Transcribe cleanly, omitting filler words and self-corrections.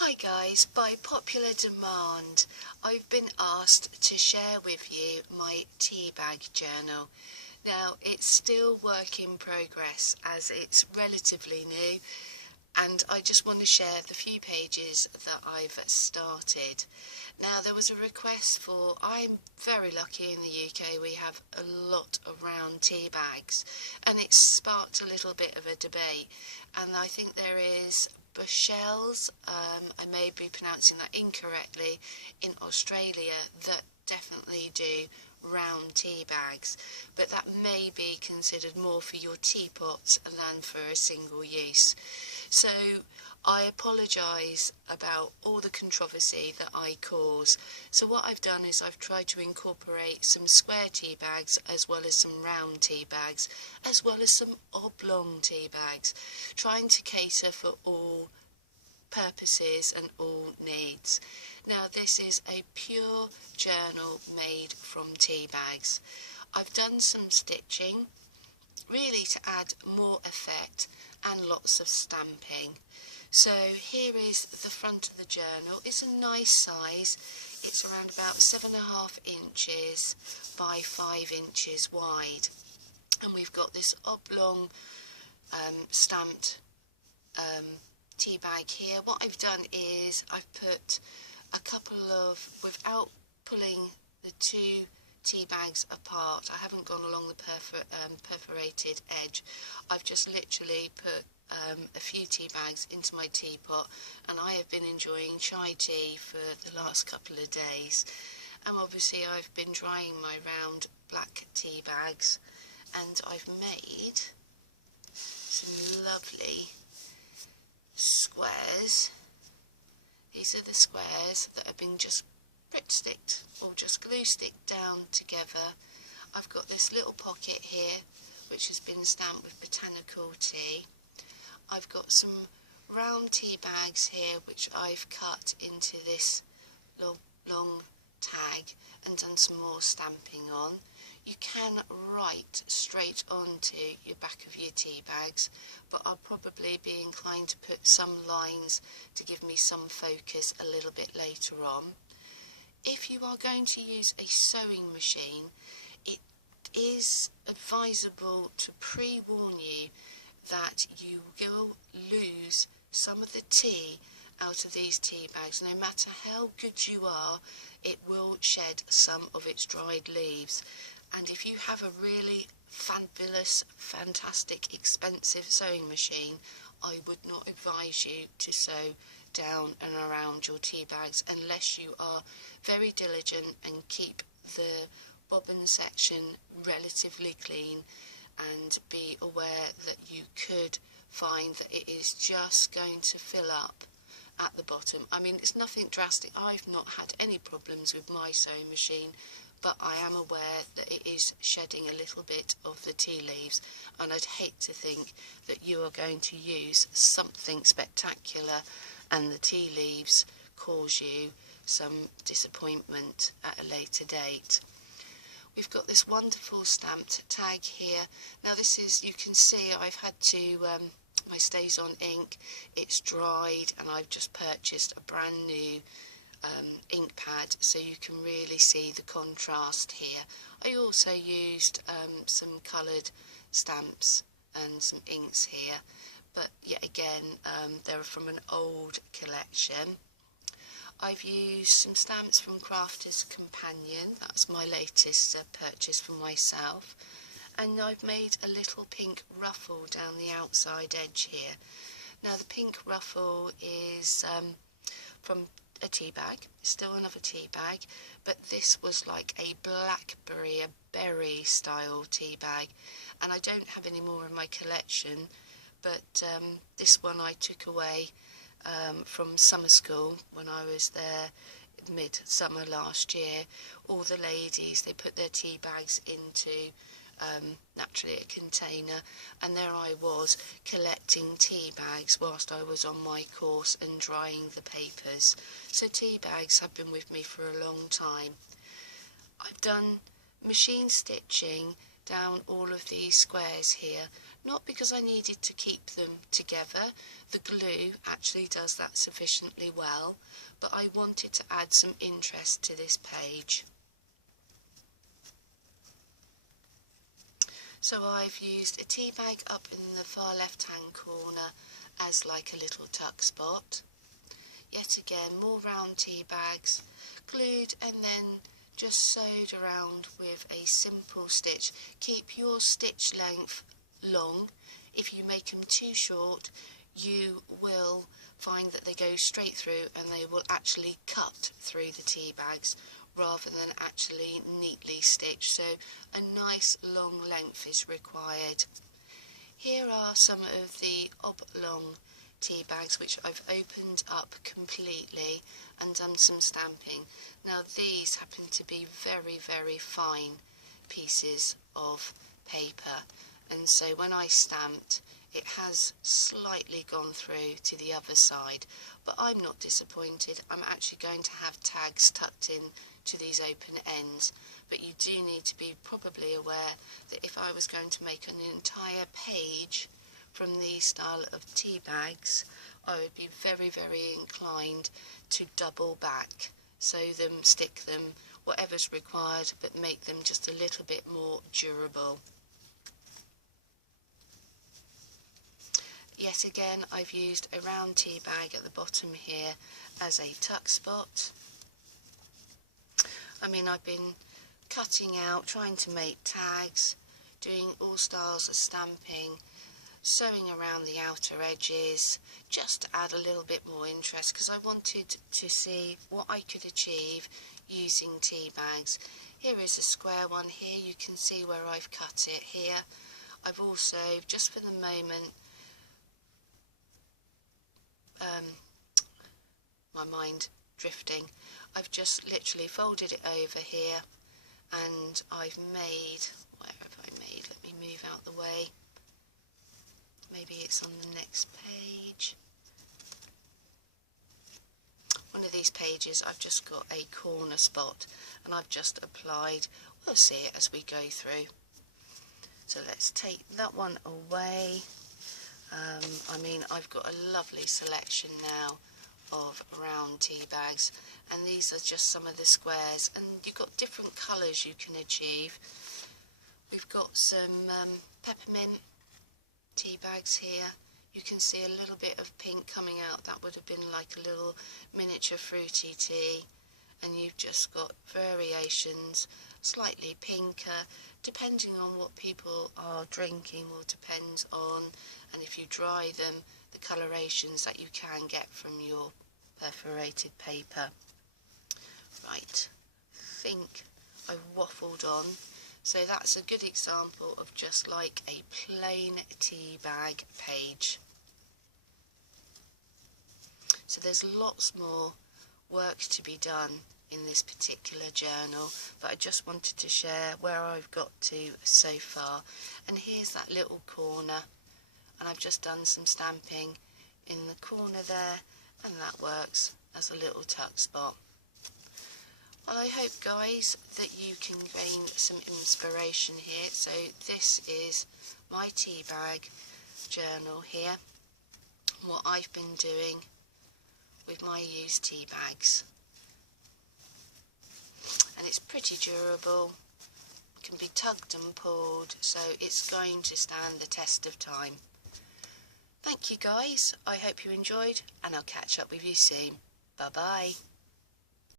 Hi guys, by popular demand, I've been asked to share with you my tea bag journal. Now, it's still work in progress as it's relatively new, and I just want to share the few pages that I've started. Now, there was a request for, I'm very lucky in the UK, we have a lot of round tea bags, and it's sparked a little bit of a debate, and I think there is Bushels, I may be pronouncing that incorrectly, in Australia that definitely do round tea bags, but that may be considered more for your teapots than for a single use. So I apologise about all the controversy that I cause. So what I've done is I've tried to incorporate some square tea bags as well as some round tea bags, as well as some oblong tea bags, trying to cater for all purposes and all needs. Now, this is a pure journal made from tea bags. I've done some stitching really to add more effect and lots of stamping. So here is the front of the journal. It's a nice size. It's around about 7.5 inches by 5 inches wide, and we've got this oblong stamped tea bag here. What I've done is I've put a couple of, without pulling the two tea bags apart, I haven't gone along the perforated edge. I've just literally put a few tea bags into my teapot, and I have been enjoying chai tea for the last couple of days. And obviously I've been drying my round black tea bags, and I've made some lovely squares. These are the squares that have been just Pritt sticked or just glue sticked down together. I've got this little pocket here which has been stamped with botanical tea. I've got some round tea bags here which I've cut into this long tag and done some more stamping on. You can write straight onto your back of your tea bags, but I'll probably be inclined to put some lines to give me some focus a little bit later on. If you are going to use a sewing machine, it is advisable to pre-warn you that you will lose some of the tea out of these tea bags. No matter how good you are, it will shed some of its dried leaves. And if you have a really fabulous, fantastic, expensive sewing machine, I would not advise you to sew down and around your tea bags unless you are very diligent and keep the bobbin section relatively clean, and be aware that you could find that it is just going to fill up at the bottom. I mean, it's nothing drastic. I've not had any problems with my sewing machine, but I am aware that it is shedding a little bit of the tea leaves, and I'd hate to think that you are going to use something spectacular and the tea leaves cause you some disappointment at a later date. We've got this wonderful stamped tag here. Now this is, you can see I've had to, my Stays On ink, it's dried, and I've just purchased a brand new ink pad, so you can really see the contrast here. I also used some coloured stamps and some inks here, but yet again they're from an old collection. I've used some stamps from Crafter's Companion, that's my latest purchase for myself, and I've made a little pink ruffle down the outside edge here. Now the pink ruffle is from a tea bag, still another tea bag, but this was like a blackberry, a berry style tea bag, and I don't have any more in my collection, but this one I took away from summer school when I was there mid-summer last year. All the ladies, they put their tea bags into naturally a container, and there I was collecting tea bags whilst I was on my course and drying the papers. So tea bags have been with me for a long time. I've done machine stitching down all of these squares here. not because I needed to keep them together. The glue actually does that sufficiently well, but I wanted to add some interest to this page. So I've used a tea bag up in the far left hand corner as like a little tuck spot. Yet again, more round tea bags, glued and then just sewed around with a simple stitch. Keep your stitch length long. If you make them too short, you will find that they go straight through and they will actually cut through the tea bags rather than actually neatly stitched. So a nice long length is required. Here are some of the oblong tea bags which I've opened up completely and done some stamping. Now these happen to be very, very fine pieces of paper, and so when I stamped, it has slightly gone through to the other side, but I'm not disappointed. I'm actually going to have tags tucked in to these open ends, but you do need to be probably aware that if I was going to make an entire page from these style of tea bags, I would be very, very inclined to double back, sew them, stick them, whatever's required, but make them just a little bit more durable. Yet again, I've used a round tea bag at the bottom here as a tuck spot. I mean, I've been cutting out, trying to make tags, doing all styles of stamping, sewing around the outer edges, just to add a little bit more interest, because I wanted to see what I could achieve using tea bags. Here is a square one here. You can see where I've cut it here. I've also, just for the moment, my mind drifting, I've just literally folded it over here and I've made, where have I made? Let me move out the way. Maybe it's on the next page. One of these pages I've just got a corner spot and I've just applied. We'll see it as we go through. So let's take that one away. I mean, I've got a lovely selection now of round tea bags, and these are just some of the squares, and you've got different colours you can achieve. We've got some peppermint tea bags here. You can see a little bit of pink coming out. That would have been like a little miniature fruity tea, and you've just got variations, slightly pinker, depending on what people are drinking will depend on, and if you dry them, the colorations that you can get from your perforated paper. Right, I think I've waffled on. So that's a good example of just like a plain tea bag page. So there's lots more work to be done in this particular journal, but I just wanted to share where I've got to so far. And here's that little corner, and I've just done some stamping in the corner there, and that works as a little tuck spot. Well, I hope, guys, that you can gain some inspiration here. So this is my tea bag journal here, what I've been doing with my used tea bags. And it's pretty durable, can be tugged and pulled, so it's going to stand the test of time. Thank you, guys. I hope you enjoyed, and I'll catch up with you soon. Bye bye.